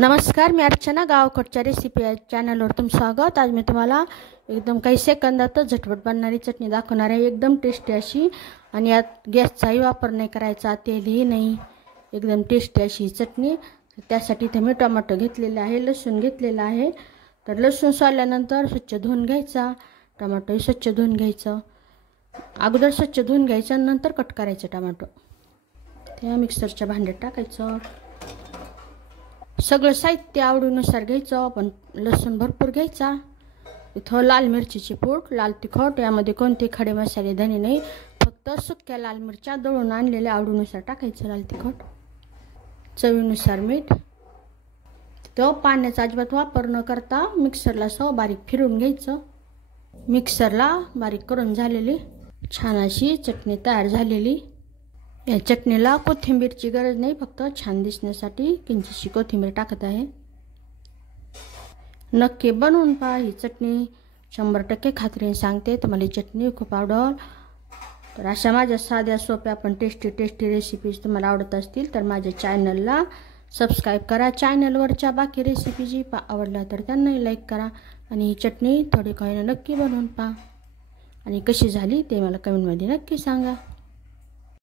नमस्कार, मी अर्चना. गावकडच्या रेसिपी या चॅनलवर तुमचं स्वागत. आज मी तुम्हाला एकदम काही सेकंदातच झटपट बनणारी चटणी दाखवणार आहे. एकदम टेस्टी अशी, आणि यात गॅसचाही वापर नाही करायचा, तेलही नाही. एकदम टेस्टी अशी चटणी. त्यासाठी इथे मी टोमॅटो घेतलेला आहे, लसूण घेतलेला आहे. तर लसूण सोलल्यानंतर स्वच्छ धुवून घ्यायचा, टोमॅटोही स्वच्छ धुवून घ्यायचं. अगोदर स्वच्छ धुवून घ्यायचं, नंतर कट करायचं टोमॅटो. त्या मिक्सरच्या भांड्यात टाकायचं. सगळं साहित्य आवडीनुसार घ्यायचं, पण लसूण भरपूर घ्यायचा. इथं लाल मिरचीची पूड, लाल तिखट, यामध्ये कोणते खडे मसाले धने नाही, फक्त सुक्या लाल मिरच्या दळून आणलेल्या आवडीनुसार टाकायचं. लाल तिखट, चवीनुसार मीठ. तो पाण्याचा अजिबात वापर न करता मिक्सरला सह बारीक फिरून घ्यायचं. मिक्सरला बारीक करून झालेली छान अशी चटणी तयार झालेली. या चटणीला कोथिंबीरची गरज नाही, फक्त छान दिसण्यासाठी किंचितशी कोथिंबीर टाकत आहे. नक्की बनवून पहा. ही चटणी 100% खात्रीने सांगते तुम्हाला ही चटणी खूप आवडेल. तर अशा माझ्या साध्या सोप्या पण टेस्टी रेसिपीज तुम्हाला आवडत असतील तर माझ्या चॅनलला सबस्क्राईब करा. चॅनलवरच्या बाकी रेसिपी जी आवडल्या तर त्यांनाही लाईक करा. आणि ही चटणी थोडी काही नक्की बनवून पहा, आणि कशी झाली ते मला कमेंटमध्ये नक्की सांगा.